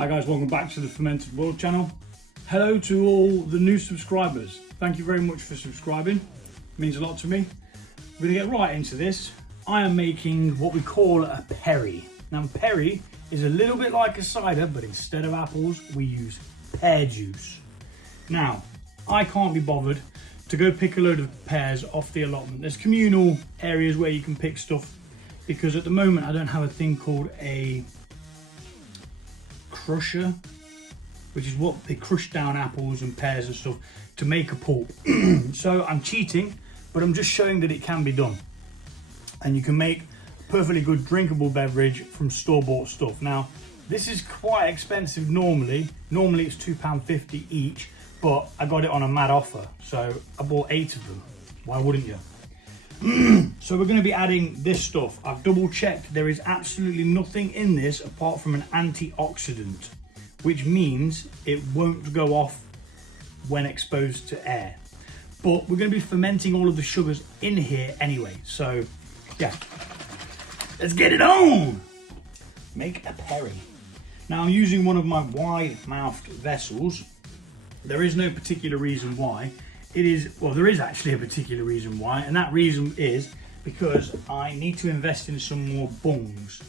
Hi guys, welcome back to the Fermented World channel. Hello to all the new subscribers. Thank you very much for subscribing. It means a lot to me. We're gonna get right into this. I am making what we call a perry. Now perry is a little bit like a cider, but instead of apples, we use pear juice. Now, I can't be bothered to go pick a load of pears off the allotment. There's communal areas where you can pick stuff because at the moment I don't have a thing called a crusher, which is what they crush down apples and pears and stuff to make a pulp. So I'm cheating, but I'm just showing that it can be done. And you can make a perfectly good drinkable beverage from store-bought stuff. Now, this is quite expensive normally. Normally it's £2.50 each, but I got it on a mad offer. So I bought 8 of them. Why wouldn't you? So we're going to be adding this stuff. I've double checked. There is absolutely nothing in this apart from an antioxidant, which means it won't go off when exposed to air. But we're going to be fermenting all of the sugars in here anyway. So yeah, let's get it on. Make a perry. Now I'm using one of my wide-mouthed vessels. There is no particular reason why. It is, well, there is actually a particular reason why, and that reason is because I need to invest in some more bungs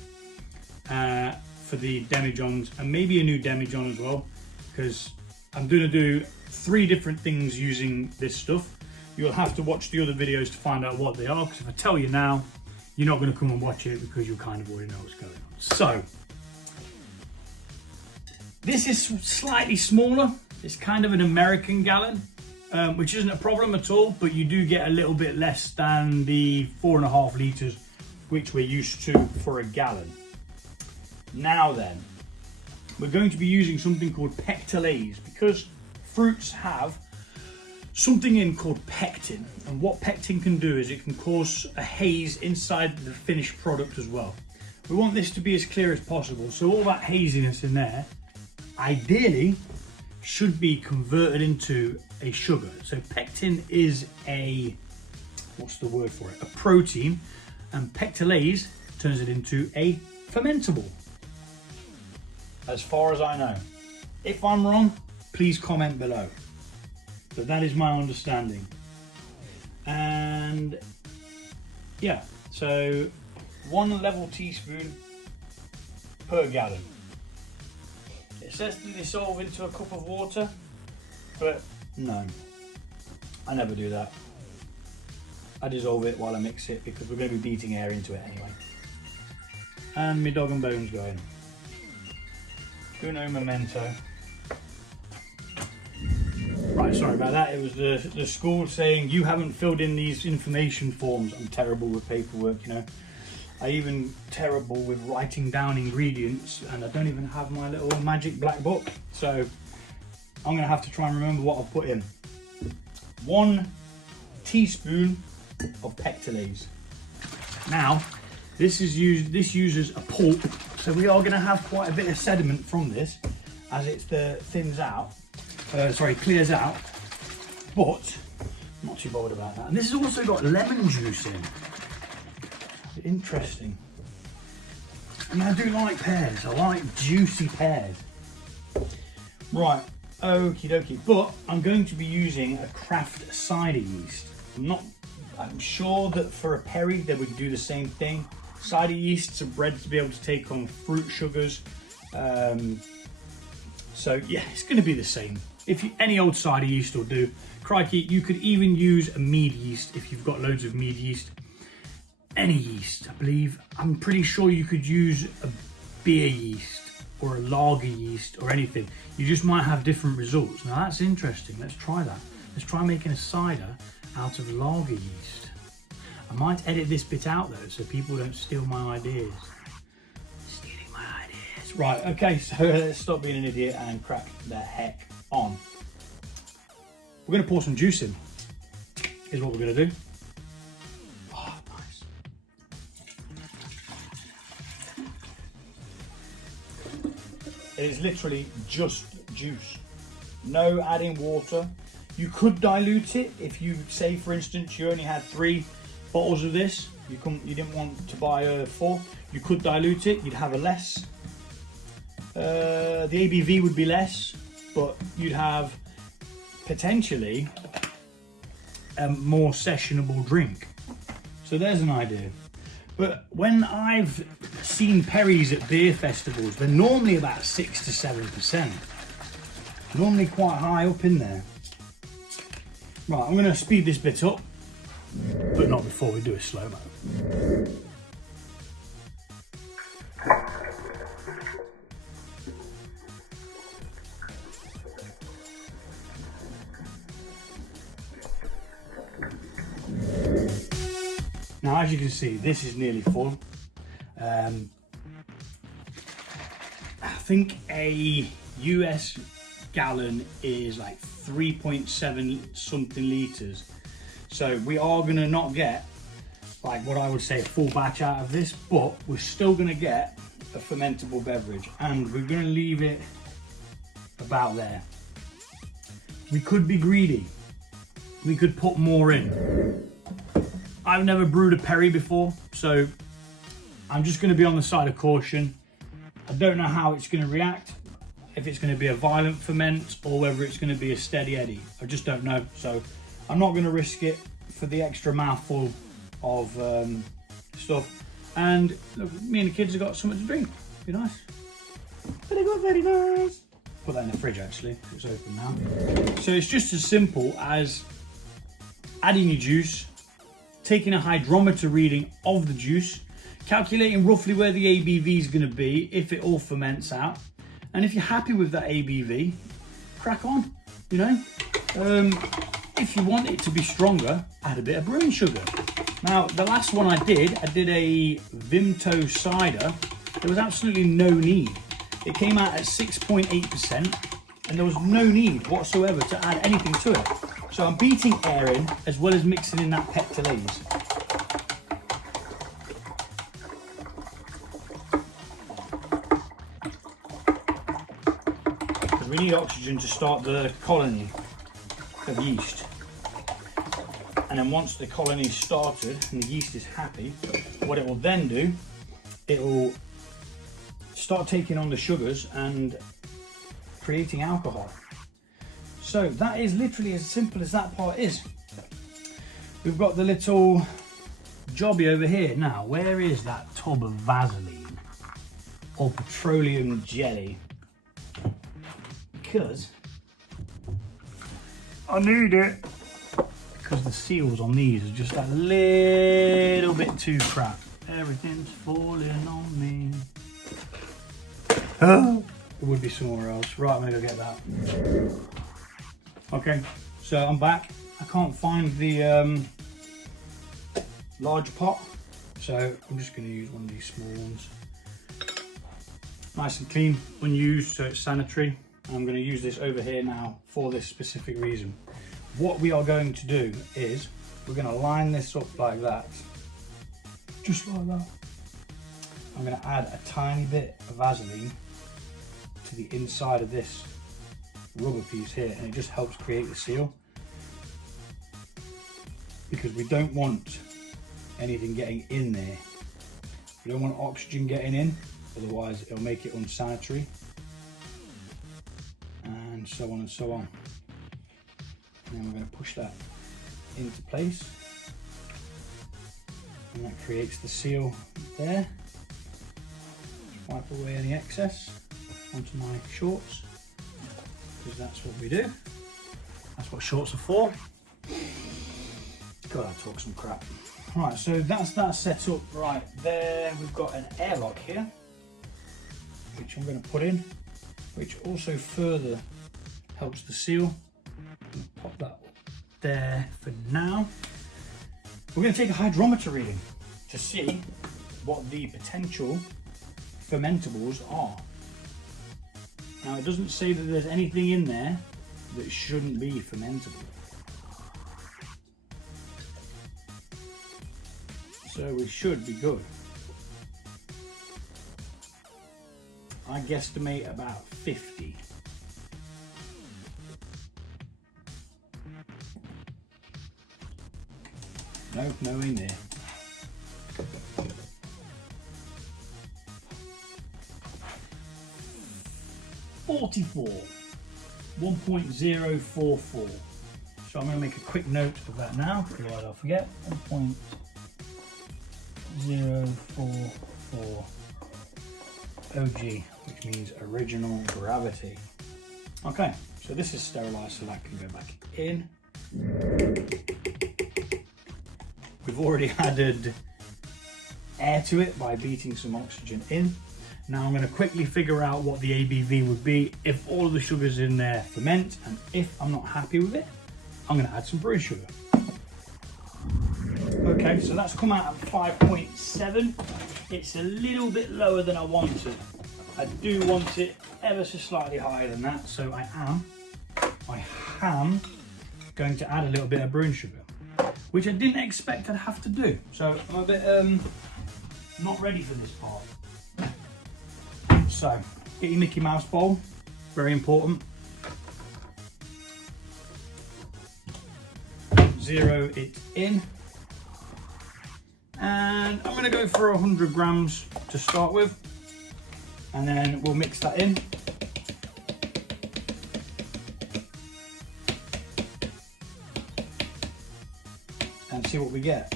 for the demijohns, and maybe a new demijohn as well, because I'm going to do 3 different things using this stuff. You'll have to watch the other videos to find out what they are, because if I tell you now, you're not going to come and watch it because you kind of already know what's going on. So, this is slightly smaller. It's kind of an American gallon. Which isn't a problem at all, but you do get a little bit less than the 4.5 litres which we're used to for a gallon. Now then, we're going to be using something called pectins because fruits have something in called pectin, and what pectin can do is it can cause a haze inside the finished product as well. We want this to be as clear as possible, so all that haziness in there ideally should be converted into a sugar. So pectin is a, what's the word for it? A protein, and pectins turns it into a fermentable. As far as I know. If I'm wrong, please comment below. But that is my understanding. And yeah, so 1 level teaspoon per gallon. It says to dissolve into a cup of water, but no, I never do that. I dissolve it while I mix it because we're going to be beating air into it anyway. And my dog and bones going. Uno momento. Right, sorry about that. It was the school saying you haven't filled in these information forms. I'm terrible with paperwork, you know. I even terrible with writing down ingredients, and I don't even have my little magic black book. So I'm gonna have to try and remember what I've put in. 1 teaspoon of pectins. Now, this uses a pulp, so we are gonna have quite a bit of sediment from this as it clears out, but I'm not too bothered about that. And this has also got lemon juice in. Interesting. I mean, I do like pears. I like juicy pears. Right, okie dokie. But I'm going to be using a craft cider yeast. I'm sure that for a perry they would do the same thing. Cider yeasts are bred to be able to take on fruit sugars. So yeah, it's going to be the same. Any old cider yeast will do. Crikey, you could even use a mead yeast if you've got loads of mead yeast. Any yeast, I believe. I'm pretty sure you could use a beer yeast or a lager yeast or anything. You just might have different results. Now that's interesting. Let's try that. Let's try making a cider out of lager yeast. I might edit this bit out though so people don't steal my ideas. Stealing my ideas. Right, okay, so let's stop being an idiot and crack the heck on. We're going to pour some juice in, is what we're going to do. It is literally just juice. No adding water. You could dilute it if you say, for instance, you only had 3 bottles of this. You didn't want to buy a 4. You could dilute it. You'd have a less. The ABV would be less, but you'd have potentially a more sessionable drink. So there's an idea. But when I've seen perries at beer festivals, they're normally about 6 to 7%. Normally quite high up in there. Right, I'm going to speed this bit up, but not before we do a slow-mo. Now, as you can see, this is nearly full. I think a US gallon is like 3.7 something litres. So we are gonna not get like what I would say a full batch out of this, but we're still gonna get a fermentable beverage, and we're gonna leave it about there. We could be greedy. We could put more in. I've never brewed a perry before, so I'm just going to be on the side of caution. I don't know how it's going to react, if it's going to be a violent ferment or whether it's going to be a steady eddy. I just don't know, so I'm not going to risk it for the extra mouthful of stuff. And look, me and the kids have got something to drink. Be nice. Very good, very nice. Put that in the fridge actually, it's open now. So it's just as simple as adding your juice, taking a hydrometer reading of the juice, calculating roughly where the ABV is going to be if it all ferments out, and if you're happy with that ABV, crack on, you know. If you want it to be stronger, add a bit of brewing sugar. Now, the last one I did a Vimto cider. There was absolutely no need. It came out at 6.8%, and there was no need whatsoever to add anything to it. So I'm beating air in as well as mixing in that pectolase. Because we need oxygen to start the colony of yeast. And then once the colony is started and the yeast is happy, what it will then do, it will start taking on the sugars and creating alcohol. So that is literally as simple as that part is. We've got the little jobby over here. Now, where is that tub of Vaseline or petroleum jelly? Because I need it. Because the seals on these are just a little bit too crap. Everything's falling on me. Oh, it would be somewhere else. Right, I'm gonna go get that. Okay, so I'm back. I can't find the large pot, so I'm just going to use one of these small ones. Nice and clean, unused, so it's sanitary. I'm going to use this over here now for this specific reason. What we are going to do is we're going to line this up like that, just like that. I'm going to add a tiny bit of Vaseline to the inside of this rubber piece here, and it just helps create the seal, because we don't want anything getting in there. We don't want oxygen getting in, otherwise it'll make it unsanitary, and so on and so on. And then we're going to push that into place, and that creates the seal there. Just wipe away any excess onto my shorts, because that's what we do. That's what shorts are for. God, I talk some crap. Right, so that's that set up right there. We've got an airlock here, which I'm going to put in, which also further helps the seal. Pop that up there for now. We're going to take a hydrometer reading to see what the potential fermentables are. Now, it doesn't say that there's anything in there that shouldn't be fermentable. So we should be good. I guesstimate about 50. No in there. 44, 1.044. So I'm going to make a quick note of that now, otherwise I'll forget. 1.044 OG, which means original gravity. Okay, so this is sterilized, so that can go back in. We've already added air to it by beating some oxygen in. Now I'm going to quickly figure out what the ABV would be if all of the sugars in there ferment, and if I'm not happy with it, I'm going to add some brew sugar. Okay, so that's come out at 5.7. It's a little bit lower than I wanted. I do want it ever so slightly higher than that, so I am going to add a little bit of brewing sugar, which I didn't expect I'd have to do. So I'm a bit not ready for this part. So get your Mickey Mouse bowl, very important. Zero it in. And I'm going to go for 100 grams to start with, and then we'll mix that in. And see what we get.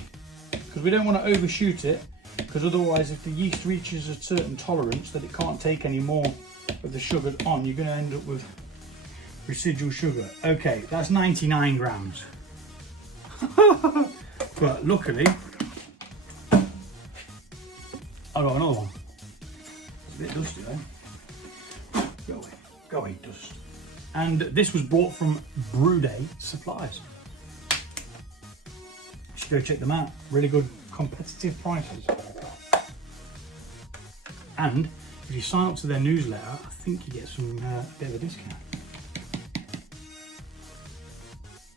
Because we don't want to overshoot it, because otherwise if the yeast reaches a certain tolerance that it can't take any more of the sugar on, you're going to end up with residual sugar. Okay, that's 99 grams. But luckily, I've got another one. It's a bit dusty though. Go away, dust. And this was bought from Brewing Supplies. You should go check them out. Really good, competitive prices. And if you sign up to their newsletter, I think you get some a bit of a discount.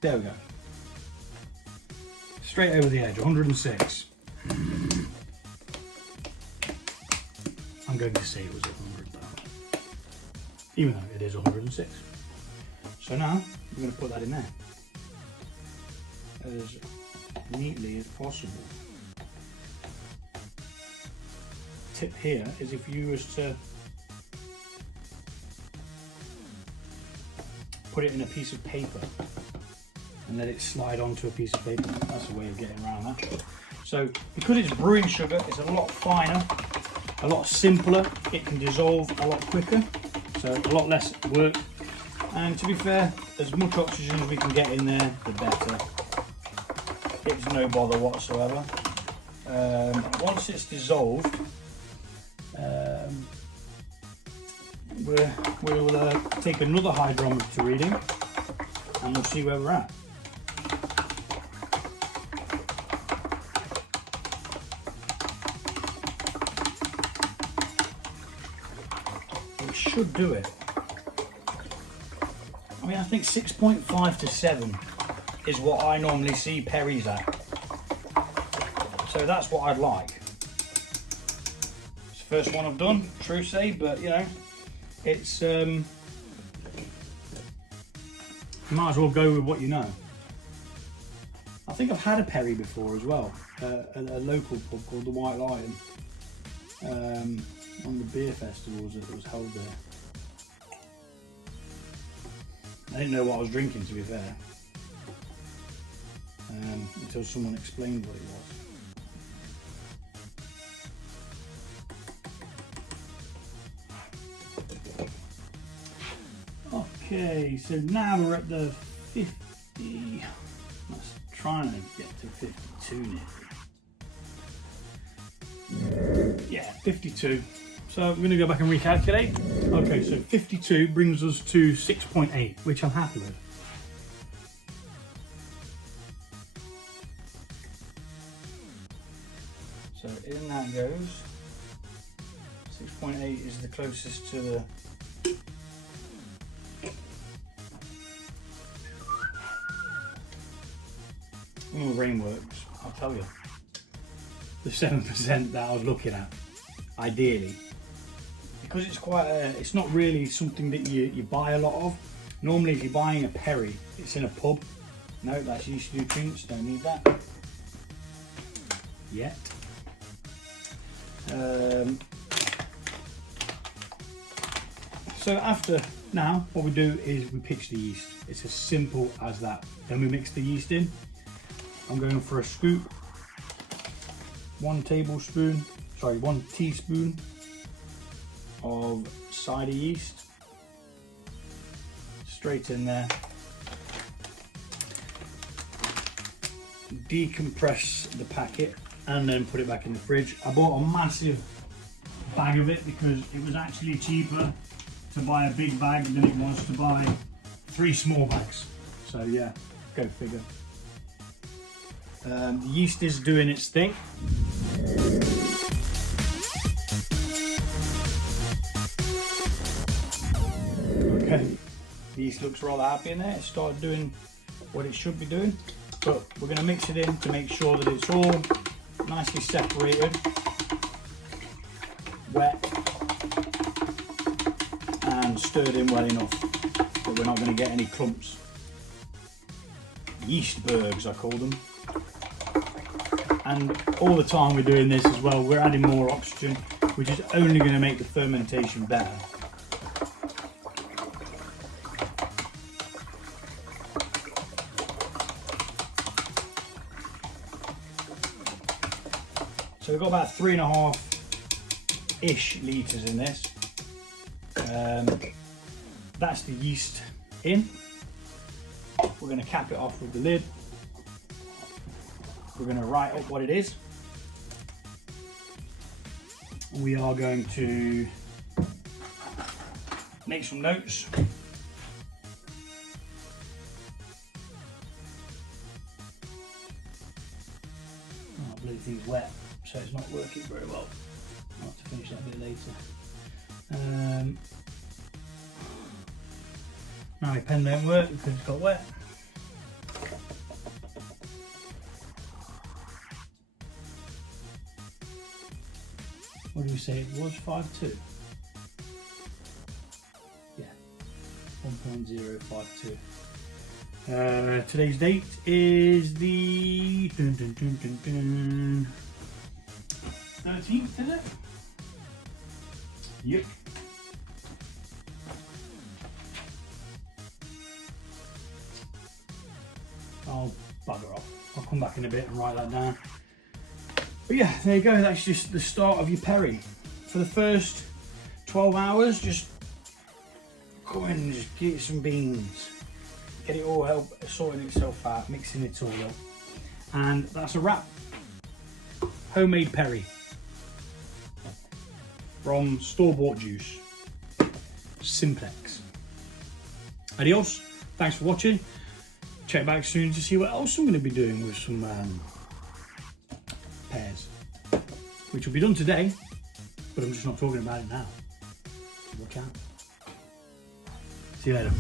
There we go. Straight over the edge, 106. I'm going to say it was 100 though, even though it is 106. So now I'm going to put that in there as neatly as possible. Tip here is if you was to put it in a piece of paper and let it slide onto a piece of paper, that's a way of getting around that. So because it's brewing sugar, it's a lot finer, a lot simpler, it can dissolve a lot quicker, so a lot less work. And to be fair, as much oxygen as we can get in there, the better. It's no bother whatsoever. Once it's dissolved, we'll take another hydrometer reading and we'll see where we're at. Should do it. I mean, I think 6.5 to 7 is what I normally see Perry's at. So that's what I'd like. It's the first one I've done, true say, but you know, it's you might as well go with what you know. I think I've had a Perry before as well, a local pub called the White Lion. On the beer festivals that was held there. I didn't know what I was drinking, to be fair, until someone explained what it was. Okay, so now we're at the 50. Let's try and get to 52 nearly. Yeah, 52. So I'm going to go back and recalculate. Okay, so 52 brings us to 6.8, which I'm happy with. So in that goes. 6.8 is the closest to the when the rain works, I'll tell you. The 7% that I was looking at, ideally. Because it's quite it's not really something that you buy a lot of. Normally if you're buying a Perry, it's in a pub. No, that's yeast nutrients, don't need that yet. So after now, what we do is we pitch the yeast. It's as simple as that. Then we mix the yeast in. I'm going for a scoop, 1 teaspoon of cider yeast, straight in there. Decompress the packet and then put it back in the fridge. I bought a massive bag of it because it was actually cheaper to buy a big bag than it was to buy 3 small bags. So yeah, go figure. The yeast is doing its thing. Okay, the yeast looks rather happy in there. It started doing what it should be doing, but we're going to mix it in to make sure that it's all nicely separated, wet, and stirred in well enough that we're not going to get any clumps. Yeast bergs, I call them. And all the time we're doing this as well, we're adding more oxygen, which is only going to make the fermentation better. So we've got about 3.5-ish litres in this. That's the yeast in. We're going to cap it off with the lid. We're going to write up what it is. We are going to make some notes. Oh, blue thing's wet, so it's not working very well. I'll have to finish that a bit later. Now my pen don't work because it's got wet. What do we say it was? 5.2? Yeah, 1.052. Today's date is the 13th, is it? Yep. I'll bugger off. I'll come back in a bit and write that down. But yeah, there you go. That's just the start of your perry. For the first 12 hours, just go in and just get some beans. Get it all sorting itself out, mixing it all up. And that's a wrap. Homemade perry from store-bought juice. Simplex. Adios. Thanks for watching. Check back soon to see what else I'm going to be doing with some pears, which will be done today, but I'm just not talking about it now. Watch out. See you later.